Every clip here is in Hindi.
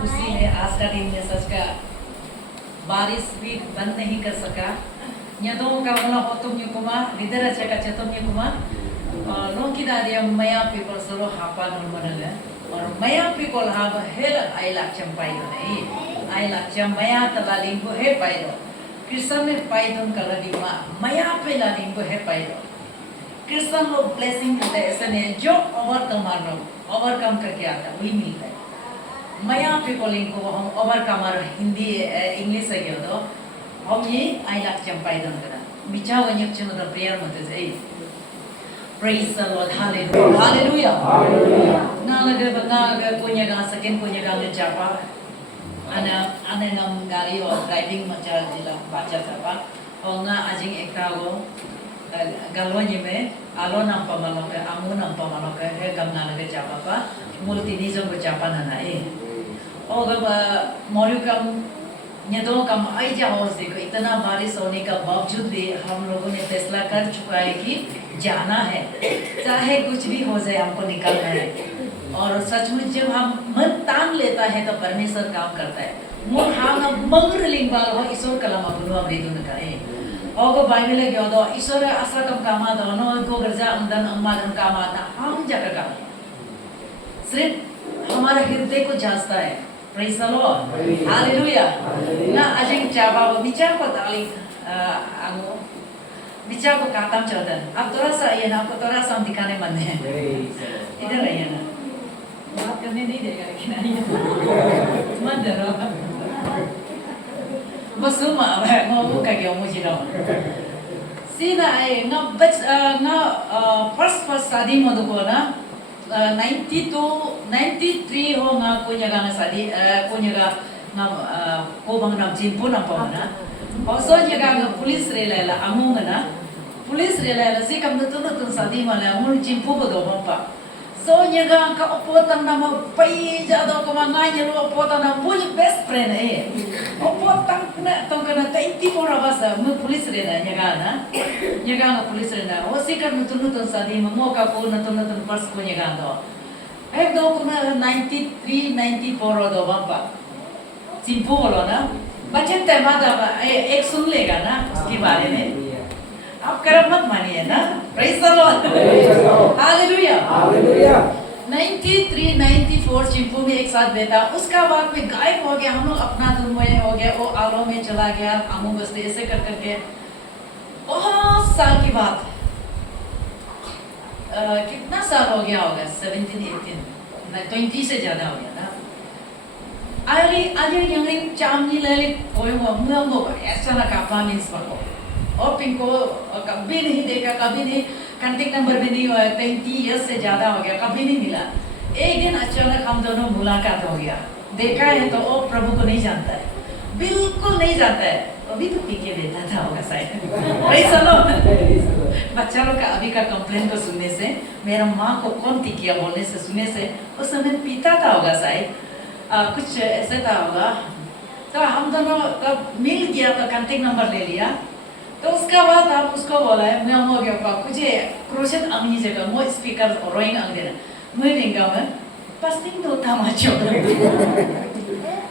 खुशी है आज का दिन में सच का बारिश भी बंद नहीं कर सका न्यदों का वाला होतुम युकुमा विदर चका चतुम युकुमा लोग की दादिया मया पीपल सरो हापा नॉर्मल और मया पीपल हाब हेल आई लाचम पाइदो नहीं आई लाचम मया तला लिंगो है पाइदो कृष्ण में पाइदो कला दिमा मया पे ला लिंगो है पाइदो कृष्ण लोग ब्लेसिंग देते हैं ऐसे नहीं जो ओवरकम करके आता वही मिलता है मया पीपल इनको हम ओवरकमर हिंदी इंग्लिश है क्या तो हम ये आई लाचम पाइदो करा बिचाव गन्यक चुनो द प्रेयर मत से Praise the Lord. Hallelujah. Hallelujah. Hallelujah. Naga punya gang second punya gang ngejapa. Ana nam gari or driving macam jila baca apa. Onga ajing ekago galonye me alo nam pamaloke amu nam pamaloke he gamna lage japa pa multinism ko japa nana e. Oga morukam न्यदों का आइजा हाउस देखो इतना बारिश होने का बावजूद भी हम लोगों ने फैसला कर चुका है कि जाना है चाहे कुछ भी हो जाए हमको निकलना है और सचमुच जब हम मन तान लेता है तो परमेश्वर काम करता है मोर हम मंगर लिंगबाल हो ईश्वर कलम अपनो अमृतुन करे ओगो बाइबल के ओदो ईश्वर आशा कम कामा दोनो को गर्जा अंदन अम्मादन कामा था हम जगह का सिर्फ हमारा हृदय को जांचता है Praise the Lord. Hallelujah. Na ajeng jaba bicara ko tali ango bicara ko katam chodan. Ab थोड़ा सा ये ना आपको थोड़ा सा दिखाने मन है. इधर आइए ना. बात करने नहीं देगा लेकिन आइए. मत डरो. बस सुमा वो क्या क्या मुझे लो. सीना आए ना बच ना first शादी मधु को ना 93 ho nga punya ga sadi punya ga nga ko bang nam jimpo nam pa na also jaga nga police rela amu na police rela si kam tu sadi mala amu jimpo ko do pa so jaga ka opotang na ma pai jado ko ma ngai ro opotang na mul best friend e opotang na tong kana 24 hours mu police rela jaga na police rela o si kam tu sadi ma mo ka ko na tu pers ko jaga do एक दो पुना 93 94 दो बापा चिंपू बोलो ना बच्चे तेमा दबा एक सुन लेगा ना उसके बारे में आप कर्म मत मानिए ना Praise the Lord. Hallelujah. Hallelujah. 93 94 Chimpu में एक साथ बैठा उसका बाद में गायब हो गया हम लोग अपना धुन में हो गया वो आलो में चला गया आमू बस्ते ऐसे कर करके बहुत साल की बात कितना साल हो गया होगा 17 18 20 से ज्यादा हो गया ना आली आली यंगरिंग चामनी लेले कोई वो मुंगो ऐसा ना कापा मींस पको और पिंको कभी नहीं देखा कभी नहीं कांटेक्ट नंबर भी नहीं हुआ 20 इयर्स से ज्यादा हो गया कभी नहीं मिला एक दिन अचानक हम दोनों मुलाकात हो गया देखा है तो वो प्रभु को नहीं जानता है बिल्कुल नहीं जानता है अभी तो पीके देता था होगा शायद Praise the Lord. बच्चा लोग का अभी का कंप्लेन को सुनने से मेरा माँ को कौन टिकिया बोलने से सुनने से उस समय पीता था होगा शायद कुछ ऐसे था होगा तो हम दोनों तब मिल गया तो कांटेक्ट नंबर ले लिया तो उसका बाद आप उसको बोला है मैं हो गया पापा कुछ क्रोशेट अमी जगह मो स्पीकर रोइंग अंगेरा मैं लेंगा मैं फास्टिंग तो था माचो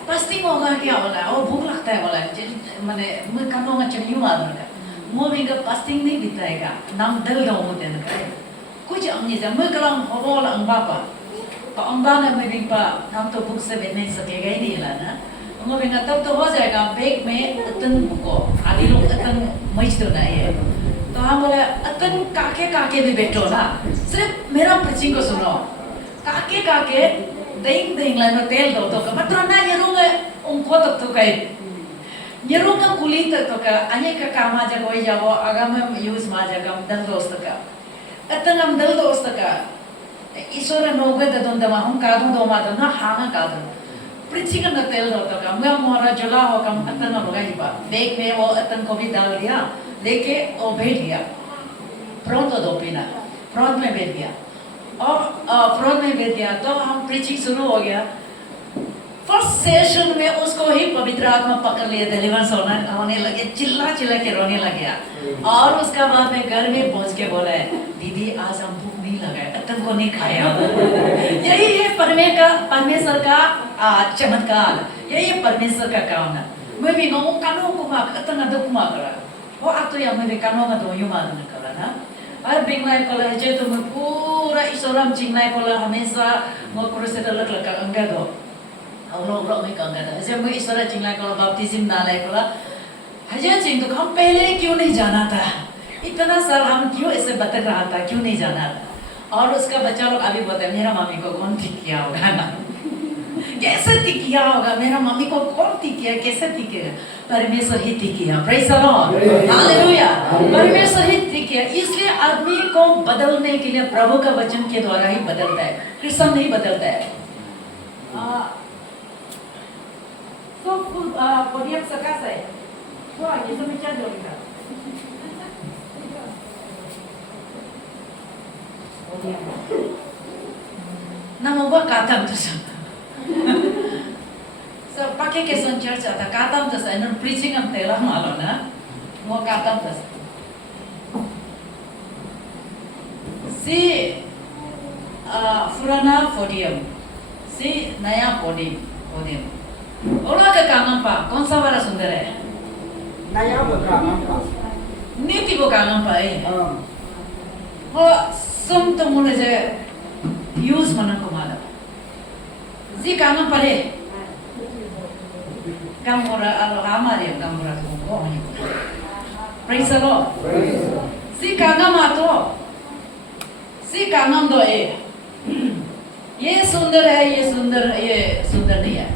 फास्टिंग होगा क्या बोला और भूख लगता है बोला मैंने मैं कम होगा चलिए मालूम का मोबी का फास्टिंग नहीं बिताएगा नाम दल दो मुझे ना कुछ अंगी जब मैं कलाम होगा अंबापा तो अंबाना में भी पा हम तो भूख से बैठ नहीं सकेगा ही नहीं लाना मोबी का तब तो हो जाएगा बैग में अतन को आदि लोग अतन मच तो नहीं है तो हम बोले अतन काके भी बैठो ना सिर्फ मेरा प्रीचिंग को सुनो काके ding lain hotel do ka matrona nyerunga ungko to kai nyerunga kulit to ka anye ka kama jago jago agama use ma jagam dal dost ka atangam dal dost ka isora noga da don da ma hum ka do ma da na hana ka do preaching na tel do to ka मैं मोरा जला हो कम अतन होगा ही बा बैग में वो अतन को भी डाल दिया लेके वो भेज दिया pronto do pina front में भेज दिया और फ्रॉड में भेज दिया तो हम प्रीचिंग शुरू हो गया फर्स्ट सेशन में उसको ही पवित्र आत्मा पकड़ लिया डिलीवर्स होने लगे चिल्ला के रोने लग गया और उसका बाद में घर में पहुंच के बोला है दीदी आज हम भूख नहीं नहीं लगाया, कत्तन को नहीं खाया। यही है परमेश्वर का चमत्कार, यही है परमेश्वर का काम ना। मैं भी नो कानो को मार कत्तन अदो को मार करा, वो आतो या मैं भी कानो का तो यूं मार नहीं करा ना। और बिगनाय कोला है जो तो मैं पूरा ईश्वरम चिंगनाय कोला हमेशा वो कुरुसे तो लग लगा अंगा दो, लोग में कंगा था। जब मैं ईश्वर चिंगनाय कोला बपतिस्म डाले कोला, हज़ार चिंग तो हम पहले क्यों नहीं जाना था? इतना साल हम क्यों ऐसे बतक रहा था, क्यों नहीं जाना था? और उसका बच्चा लोग अभी बोलते हैं मेरा मम्मी को कौन ठीक किया होगा ना, कैसे ठीक किया होगा, मेरा मम्मी को कौन ठीक किया, कैसे ठीक किया? परमेश्वर ही ठीक किया। Praise the lord, hallelujah. परमेश्वर ही ठीक किया। इसलिए आदमी को बदलने के लिए प्रभु का वचन के द्वारा ही बदलता है, कृष्ण नहीं बदलता है। तो पोडियम सकाश है, तो आगे से विचार जोड़ेगा। Nama buat katam tu sah. So pakai kesan church ada katam tu sah. Non preaching am telah malu na. Mau katam tu sah. Si Furana podium, si naya podium. Orang ke kangen pa, कौन सा वाला सुंदर है? नया बकाना का नीति को kangen pa वो सुन तो मुझे जे यूज़ मनन को माला जी कांगन परे कांगोरा अलो हमारे कांगोरा तो वो नहीं प्रेज़ द लॉर्ड जी कांगन मातो जी कांगन दो ये सुंदर है, ये सुंदर नहीं है।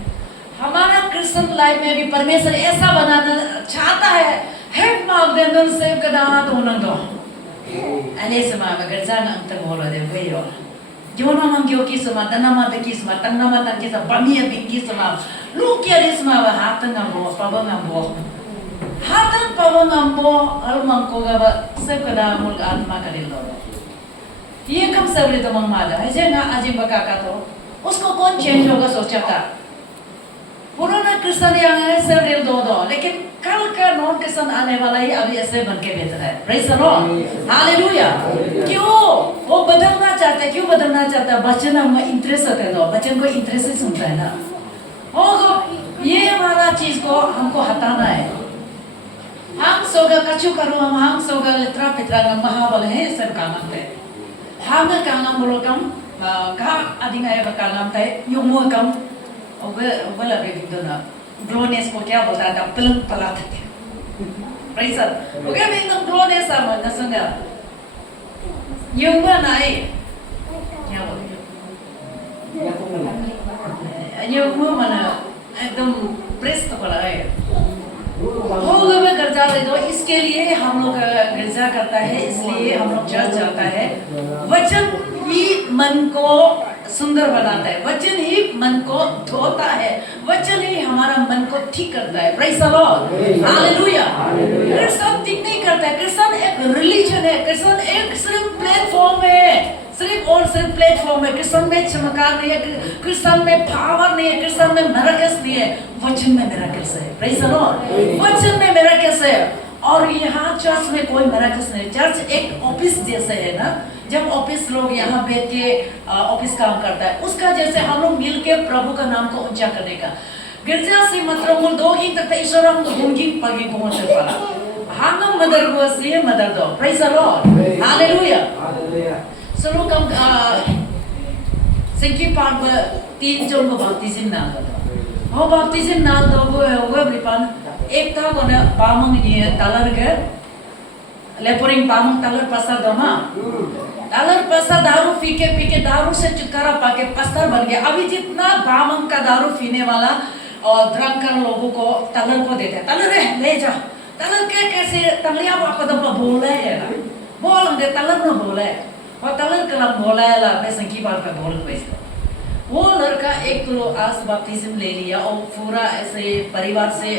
हमारा क्रिश्चियन लाइफ में भी परमेश्वर ऐसा बनाना चाहता है, हेड मार्क देंदन से कदाना तो उन्हें दो अने sama bekerja nak tengok ada bayo. Jono manggil kisah, tanah mata kisah, tanah mata kisah, pamia bingkis sama. Lu kira sama hatan ngambo, pabang ngambo. Hatan pabang ngambo, al mangko gaba sekada mul atma kadilo. ये कब सबले तो मंगमाला है जे ना अजीब बका तो उसको कौन चेंज होगा सोचा था पुराना क्रिश्चियन यहाँ है सबले दो लेकिन कल का नॉन क्रिश्चियन आने वाला ही अभी ऐसे बन के बेहतर है प्रेज़ द लॉर्ड हालेलुया क्यों वो बदलना चाहता है बच्चे ना हमें इंटरेस्ट होता है तो बच्चे को इंटरेस्ट ही सुनता है ना और ये वाला चीज को हमको हटाना है हम सोगा कच्चू करो हम सोगा लित्रा पित्रा का महाबल है सब काम है हम काम बोलो कम कहाँ अधिक है काम है युमो कम और लगे तो ना ग्लोनेस को क्या बोलता है पलंग पला थे प्रेज़ ओके मैं तो ग्लोनेस आ मैं नसंगा युमो नाई क्या बोलते युमो मना एकदम प्रेस तो पड़ा है वो लोग गिरजा दे दो इसके लिए हम लोग गिरजा करता है इसलिए हम लोग चर्च जाता है वचन ही मन को सुंदर बनाता है वचन ही मन को धोता है वचन ही हमारा मन को ठीक करता है praise the lord hallelujah Christian ठीक नहीं करता है क्रिश्चियन एक रिलीजन है क्रिश्चियन एक सिर्फ प्लेटफॉर्म है सिर्फ प्लेटफॉर्म है क्रिश्चियन में चमत्कार नहीं है क्रिश्चियन में पावर नहीं है क्रिश्चियन में मिरेकल्स नहीं है वचन में मिरेकल्स है प्रेज़ द लॉर्ड वचन में मिरेकल्स है और यहाँ चर्च में कोई मिरेकल्स नहीं चर्च एक ऑफिस जैसे है ना जब ऑफिस लोग यहाँ बैठ के ऑफिस काम करता है उसका जैसे हम लोग मिल के प्रभु का नाम को ऊंचा करने का गिरजा से मतलब वो दो ही तक ईश्वर हम होंगी पगी को मत पाला हम मदर को से मदर दो प्रेज़ द लॉर्ड हालेलुया सलो कम सिंकी पार्ट 3 जन को बपतिस्म नाम दो वो बपतिस्म नाम दो वो बिपान एक था कोने पामंग ये तालर के लेपोरिंग पामंग तालर pasar दमा तालर pasar दारू पी के दारू से छुटकारा पाके pastor बन गया अभी जितना पामंग का दारू पीने वाला और ड्रंकर लोगों को तालर को देते हैं तालर ले जा तालर के कैसे तंगलिया आपको दबा बोले है ना बोलेंगे तालर ना बोले और तालर कलम बोला है ला मैं संकी बार का बोल पैसे वो लड़का एक तो आज बपतिस्म ले लिया और पूरा ऐसे परिवार से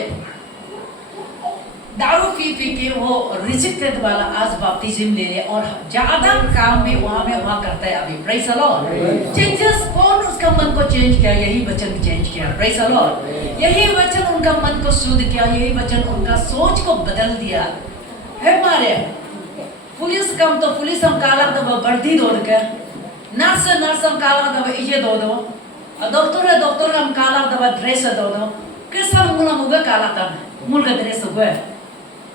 दारू पी के वो रिजेक्टेड वाला आज बपतिस्म ले लिया और ज्यादा काम भी वहाँ करता है अभी प्रेज़ द लॉर्ड चेंजेस कौन उसका मन को चेंज किया यही वचन चेंज किया प्रेज़ द लॉर्ड यही वचन उनका मन को शुद्ध किया यही वचन उनका सोच को बदल दिया है मारे पुलिस कम तो पुलिस हम काला दबा बढ़ती दो के नर्स हम काला दबा इजे दो डॉक्टर हम काला दबा ड्रेस दो किसान मुला मुगा काला तन मुलगा ड्रेस हुआ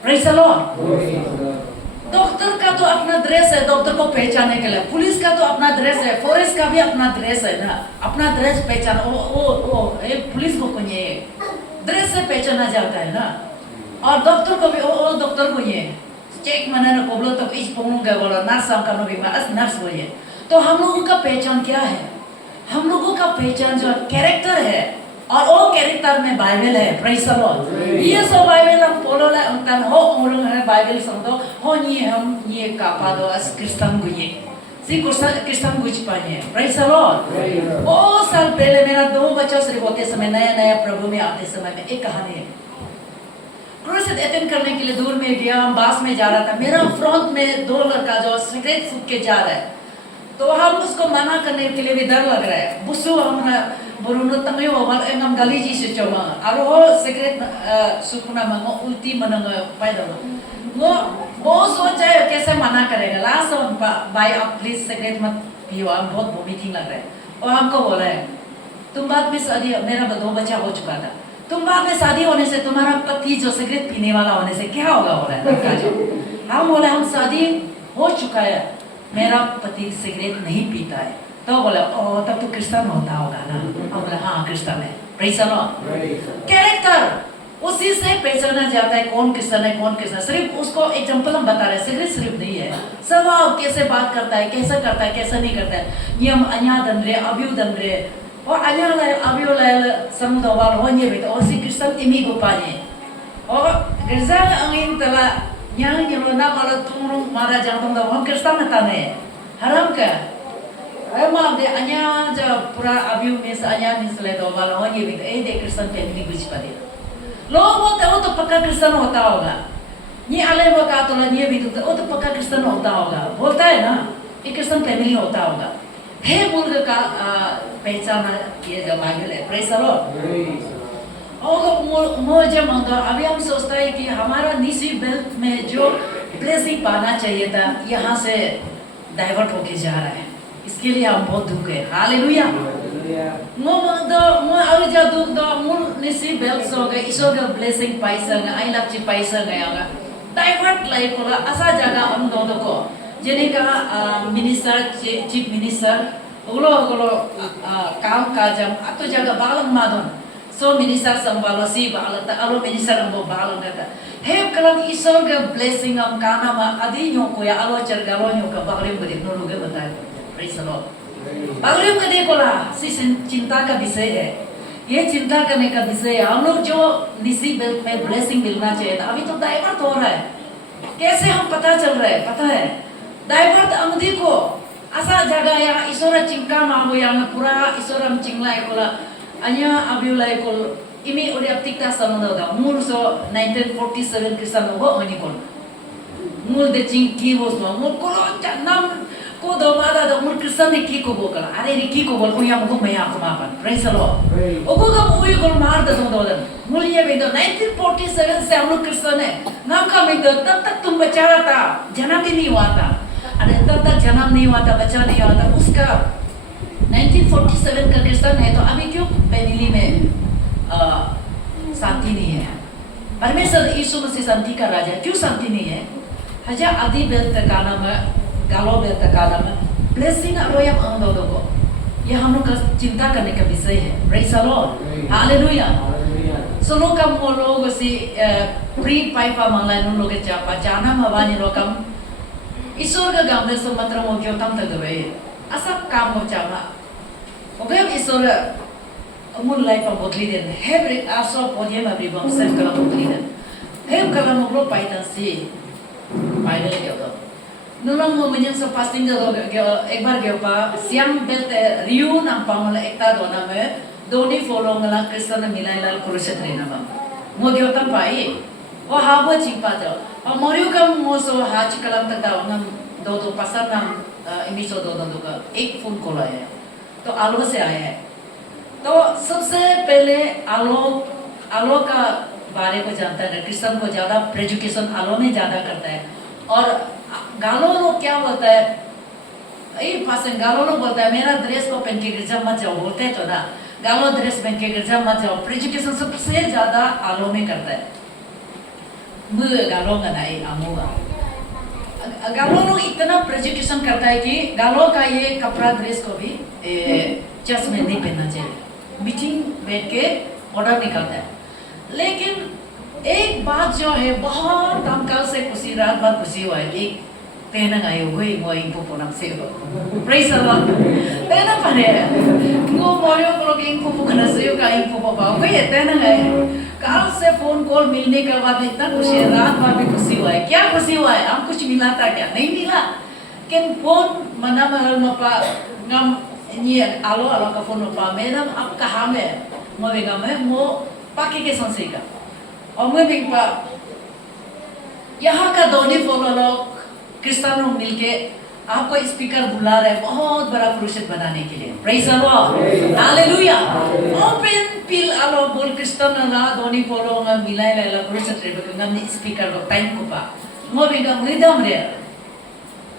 प्रेज़ द लॉर्ड। डॉक्टर का तो अपना ड्रेस है, डॉक्टर को पहचानने के लिए। पुलिस का तो अपना ड्रेस है, फॉरेस्ट का भी अपना ड्रेस है ना, अपना ड्रेस पहचान पुलिस को ये ड्रेस से पहचाना जाता है ना। और डॉक्टर को भी डॉक्टर को ये चेक मना ना कोबलो तो इस पोंग का बोला नर्स का नो भी मास नर्स वो ये। तो हम लोगों का पहचान क्या है? हम लोगों का पहचान जो कैरेक्टर है, और वो कैरेक्टर में बाइबल है। Praise the Lord. ये सब बाइबल हम बोलो ना उनका हो उन बाइबल समझो हो नहीं हम ये कापा दो अस क्रिश्चियन को ये सी क्रिश्चियन कुछ पाए। Praise the Lord. ओ साल पहले मेरा 2 बच्चों से होते समय नया प्रभु में आते समय में एक कहानी है। क्रूसेड अटेंड करने के लिए दूर में गया, हम बस में जा रहा था। मेरा फ्रंट में 2 लड़का जो सिगरेट फूक के जा रहा है, तो हम उसको मना करने के लिए भी डर लग रहा है। बुसु हमरा बोरुनो तंगयो वाल एंगम गली जी से चोमा आरो हो सिगरेट सुकुना मंगो उल्टी मनंग पाइदो वो सोचा है कैसे मना करेगा। लास्ट हम बाय अप प्लीज सिगरेट मत पियो, हम बहुत वोमिटिंग लग रहा है। और हमको बोला है तुम बाद में शादी, मेरा 2 बच्चा हो चुका था, तुम बाद में शादी होने से तुम्हारा पति जो सिगरेट पीने वाला होने से क्या होगा बोला है। हम बोले हम शादी हो चुका है, मेरा पति सिगरेट नहीं पीता है। तो बोले ओ तब तो क्रिश्चियन होता होगा ना। हम बोले हाँ क्रिश्चियन है। Praise the Lord. कैरेक्टर उसी से पहचाना जाता है कौन क्रिश्चियन है कौन क्रिश्चियन। सिर्फ उसको एग्जांपल हम बता रहे हैं, सिगरेट सिर्फ नहीं है, स्वभाव कैसे बात करता है, कैसा करता है, कैसा नहीं करता है। ये हम अन्या दंद्रे अभियो दंद्रे और अन्या लाय अभियो लाय समुदाय वाल हो ये बेटा और सी क्रिश्चियन इमी को पाए और गिरजा अंगिन तला yang nyelona kalau turun marah jantung dah orang Kristen tane haram ke emang de anya ja pura abiu mes anya misle do वाला हो ये भी दे Kristen family कुछ पड़े लोग बोलते हो तो पक्का Kristen होता होगा, ये अलग बका तो ये भी तो पक्का Kristen होता होगा बोलता है ना, ये Kristen family होता होगा। हे मुल्क का पहचान ये जो बाइबल है। Praise the Lord. और मुझे मानता अभी हम सोचता है कि हमारा निसी बेल्ट में जो ब्लेसिंग पाना चाहिए था यहाँ से डाइवर्ट होके जा रहा है, इसके लिए हम बहुत दुख है। हालेलुया। मैं अभी जो दुख दो मूल निसी बेल्ट सो गए ईश्वर का ब्लेसिंग पैसा गया आई लक्ष्य पैसा गया डाइवर्ट लाइक होगा ऐसा जगह हम दोनों को जिन्हें कहा मिनिस्टर चीफ मिनिस्टर उगलो काम काज अतो जगह बालम Madan so minister sambalo si balata alo minister ambo balata he kalam isor ga blessing am kana ma adi nyo ko ya alo chargalo nyo ka bagrim ko देखनो लोगे बताए। praise the lord। bagrim का देखो ला सी चिंता का विषय है, ये चिंता करने का विषय है। हम लोग जो निसी बेल्ट में ब्लेसिंग मिलना चाहिए था अभी तो डाइवर्ट हो रहा है। कैसे हम पता चल रहा है पता है डाइवर्ट अमदी को ऐसा जगह या ईश्वर चिंका मांगो या पूरा ईश्वर हम चिंगला Cola Anya abiulai kol imi ori aptikta samuno da mul so 1947 ke sanu ho ani kol mul de ching ki hos no mul kolo nam ko do mada da mul krisan ne ki ko bokala are ri ki ko bol uya mo maya ko mapan। praise the lord। ogo ga uy kol mar da so do mul ye be 1947 से हम लोग क्रिश्चियन है नाम का में तब तक तुम बचा रहा था, जन्म भी नहीं हुआ था। अरे तब तक जन्म नहीं हुआ था, बच्चा नहीं हुआ था, उसका 1947 का क्रिश्चियन है तो अभी क्यों फैमिली में शांति नहीं है? परमेश्वर यीशु मसीह शांति का राजा, क्यों शांति नहीं है? हजार आदि बेल्ट का नाम है गालो बेल्ट का नाम है ब्लेसिंग अरोयम अंदों को, ये हम लोग का चिंता करने का विषय है। Praise the lord. हालेलुया। सोलो कम वो लोग से प्री पाइपा मंगला नुन लोग चापा जाना मवानी लोग कम ईश्वर का गांव से मतलब वो क्यों तम तक दबे ऐसा काम हो चाहना ओके ईश्वर अमूल लाइफ में बदली देने है ब्रेक आसो पौधे में भी बम सेव कला बदली देने है कला मुगलो पाइता सी पाइले क्या तो नुरंग वो मुझे सब फास्टिंग जो एक बार क्या पा सियाम बेल्ट रियू नाम पामला एकता दोना में दोनी फॉलो मला क्रिश्चियन मिलाई लाल कुरुशत रहना बम वो क्या तब पाई वो हाबो चिंपा जाओ और मोरियो का मोसो हाच कलम तक दाव नम दो पसंद नाम इमिसो दो का एक फोन कॉल आया है तो आलो से आया है। तो सबसे पहले आलो का बारे को जानता है, क्रिश्चियन को ज़्यादा प्रेजुकेशन आलो में ज़्यादा करता है और गालो लोग क्या बोलता है, पासन गालो लोग बोलता है मेरा ड्रेस को पहन के गिरजा मत जाओ, बोलते हैं तो ना गालो ड्रेस पहन के गिरजा मत जाओ। प्रेजुकेशन सबसे ज्यादा आलो में करता है, मुझे गालो का नहीं आमुगा। गालो लोग इतना प्रेजुकेशन करता है कि गालो का ये कपड़ा ड्रेस को भी चर्च में नहीं पहनना चाहिए, मीटिंग बैठ के ऑर्डर निकलता है। लेकिन एक बात जो है बहुत हम कल से खुशी रात भर खुशी हुआ है, एक तेना गए हुए मोई पुपो नम से हो प्रेज द लॉर्ड तेना परे गो मोयो को इंग पुपो कना से का इंग पुपो पाओ गए तेना गए कल से फोन कॉल मिलने के बाद इतना खुशी है, रात भर भी खुशी हुआ है। क्या खुशी हुआ है, हम कुछ मिला था क्या, नहीं मिला। किन फोन मना महल Mopa ngam ini alo ka phone pa madam आप कहाँ में mo बेगा में mo पाके के संसे का और मैं भी पा यहाँ का दोनों फॉलो लोग क्रिस्तान लोग मिलके आपको स्पीकर बुला रहे बहुत बड़ा प्रोजेक्ट बनाने के लिए। Praise the lord, hallelujah. ओपन पिल आलो बोल क्रिस्तान ना दोनों फॉलो में मिलाए लाला प्रोजेक्ट रे बगंगा में स्पीकर को टाइम को पा mo बेगा मृदम रे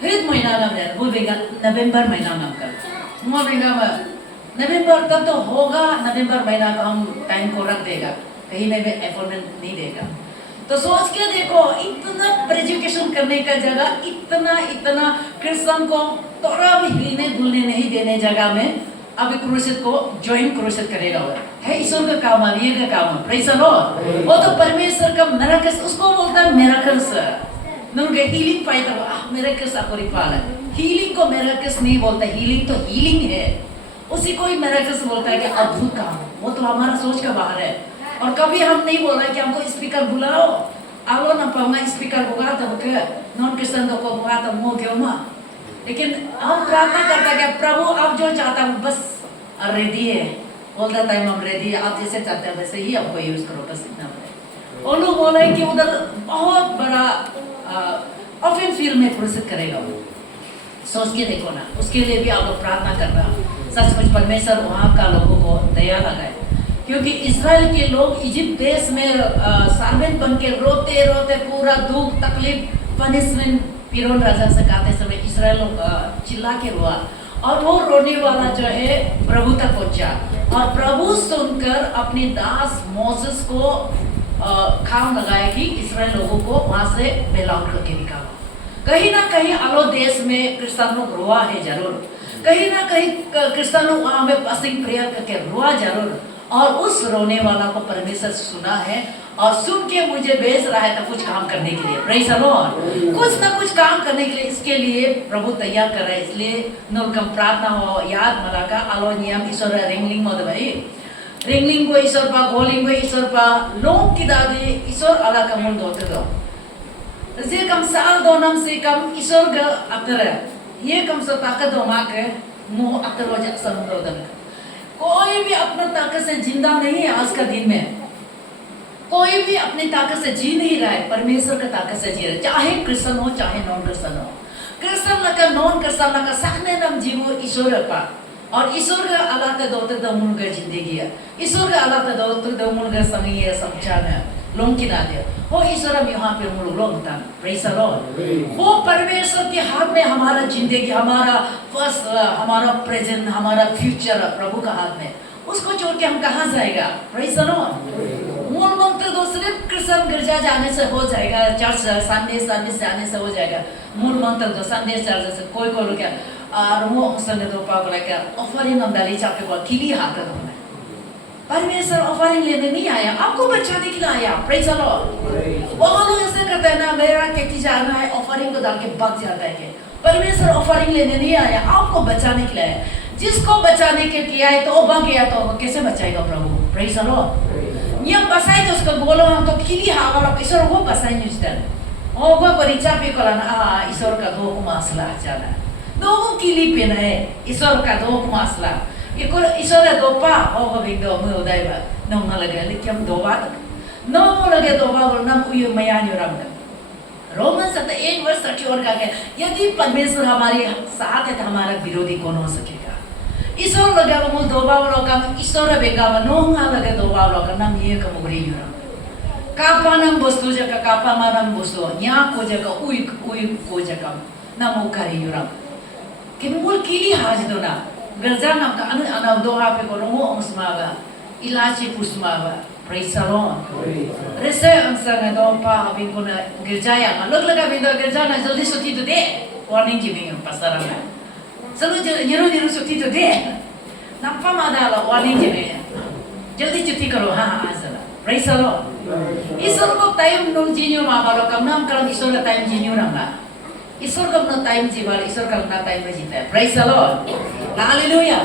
हृद महीना में रे वो बेगा नवंबर महीना में कर mo बेगा नवंबर तब तो होगा, नवंबर महीना का हम टाइम को रख देगा, कहीं में भी अपॉइंटमेंट नहीं देगा। तो सोच के देखो इतना प्रेजुकेशन करने का जगह इतना क्रिश्चियन को थोड़ा भी हिलने डुलने नहीं देने जगह में अभी क्रूसेड को ज्वाइन क्रूसेड करेगा वो है ईश्वर का काम है, ये का काम है। Praise the Lord. वो तो परमेश्वर का मिरेकल्स उसको बोलता है मिरेकल्स नूर के हीलिंग पाए तो मिरेकल्स आपको रिफाल है। हीलिंग को मिरेकल्स नहीं बोलता, हीलिंग तो हीलिंग है, उसी को ही मिरेकल्स बोलता है कि अद्भुत काम। वो तो हमारा सोच का बाहर है। और कभी हम नहीं बोल रहे कि हमको स्पीकर बुलाओ आलो ना पाऊंगा स्पीकर होगा तब के नॉन क्रिश्चियन को होगा तब मुंह क्यों मां। लेकिन हम प्रार्थना करता है कि प्रभु आप जो चाहता हूँ बस रेडी है, ऑल द टाइम हम रेडी है, आप जैसे चाहते हैं वैसे ही आपको यूज करो, बस इतना बोले। और लोग बोल रहे कि उधर बहुत बड़ा ऑफिन फील्ड में प्रोसेस करेगा वो, सोच के देखो ना, उसके लिए भी आप लोग प्रार्थना करना। सचमुच परमेश्वर वहाँ का लोगों को दया लगाए, क्योंकि इस्राएल के लोग इजिप्ट देश में सर्वेंट बन के रोते रोते पूरा दुख तकलीफ पनिशमेंट फिरौन राजा से खाते समय इस्राएल लोग चिल्ला के रोआ, और वो रोने वाला जो है प्रभु तक पहुंचा, और प्रभु सुनकर अपने दास मोसेस को काम लगाया कि इस्राएल लोगों को वहां से बेल आउट करके निकाला। कहीं ना कहीं आलो देश में क्रिश्चियन लोग रोआ है जरूर, कहीं ना कहीं क्रिश्चियन लोग वहां में पासिंग प्रेयर करके रोआ जरूर, और उस रोने वाला को परमेश्वर सुना है और सुन के मुझे भेज रहा है तो कुछ काम करने के लिए। Praise the Lord. कुछ ना कुछ काम करने के लिए इसके लिए प्रभु तैयार कर रहा है। इसलिए नोकम प्रार्थना हो याद मला का आलो नियम ईश्वर रिंगलिंग मोद भाई रिंगलिंग को ईश्वर पा गोलिंग को ईश्वर पा लोग की दादी ईश्वर अला का मुंड होते दो जे कम साल दो नाम से कम ईश्वर का अतर ये कम से ताकत दो माँ के मुंह अतर हो जाए समझो दम। कोई भी अपना ताकत से जिंदा नहीं है आज का दिन में, कोई भी अपनी ताकत से जी नहीं रहा है, परमेश्वर का ताकत से जी रहा है। चाहे क्रिश्चियन हो चाहे नॉन क्रिश्चियन हो, क्रिश्चियन लगा नॉन क्रिश्चियन लगा सकने नम जीवो ईश्वर पा, और ईश्वर का अल्लाह ते दोते दमुन का जिंदगी है, ईश्वर का अल्लाह ते दोते दमुन का समय समझाना है लोग की दादे हो ईश्वर हम यहाँ पे मुल लोग तन। Praise the Lord. वो परमेश्वर के हाथ में हमारा जिंदगी, हमारा फर्स्ट, हमारा प्रेजेंट, हमारा फ्यूचर प्रभु का हाथ में, उसको छोड़ के हम कहाँ जाएगा। Praise the Lord. मूल मंत्र तो सिर्फ क्रिश्चियन गिरजा जाने से हो जाएगा, चर्च संडे सर्विस जाने से हो जाएगा। मूल मंत्र तो संडे चर्च से कोई लोग क्या और वो संडे तो पागल क्या ऑफरिंग हम डाली चापे को खिली हाथ दो। परमेश्वर ऑफरिंग लेने नहीं आया, आपको बचाने के लिए आया। Praise the Lord. बहुत लोग ऐसे करते हैं ना, मेरा खेती जाना है ऑफरिंग को डाल के भाग जाता है कि परमेश्वर ऑफरिंग लेने नहीं आया, आपको बचाने के लिए आया। जिसको बचाने के लिए आए तो वो भाग गया तो कैसे बचाएगा प्रभु। Praise the Lord. ये बसाई तो उसको बोलो हम तो खिली हावर ईश्वर वो बसाई न्यूज़ ओ वो परिचा पे करना ईश्वर का दो मासला जाना दो किली पे ना है ईश्वर का दो मासला ये को ईश्वर दो पा हो बिंदो मुझे उदाई बा नौंग लगे लेकिन दो बात नौंग लगे दो बात और नाम उयो मयान योराम रोमन 7:1 का है यदि परमेश्वर हमारे साथ है तो हमारा विरोधी कौन हो सकेगा। ईश्वर लगे वो दो बात लोग का ईश्वर बेगा वो नौंग लगे दो बात लोग का नाम ये कमुगरी योराम kapanang bostu jaka kapamanang bostu nya ko jaka uy ko jaka namo kari yurang kimul kili haj dona gerjana ka ana doha pe ko rongo osmaga ilachi pusmaga praise the Lord rese angsa na do pa abin ko na gerjaya alog laga bindo gerjana jaldi suti to de warning giving yung pasara na salu yero suti to de nampa madala warning giving jaldi cuti karo ha asala praise the Lord ईश्वर को टाइम नों जीन्यो मामालो कम नाम कलम ईश्वर का टाइम जीन्यो रंगा ईश्वर का अपना टाइम जीवाल ईश्वर का अपना टाइम में जीता है प्रेज द लॉर्ड हालेलुया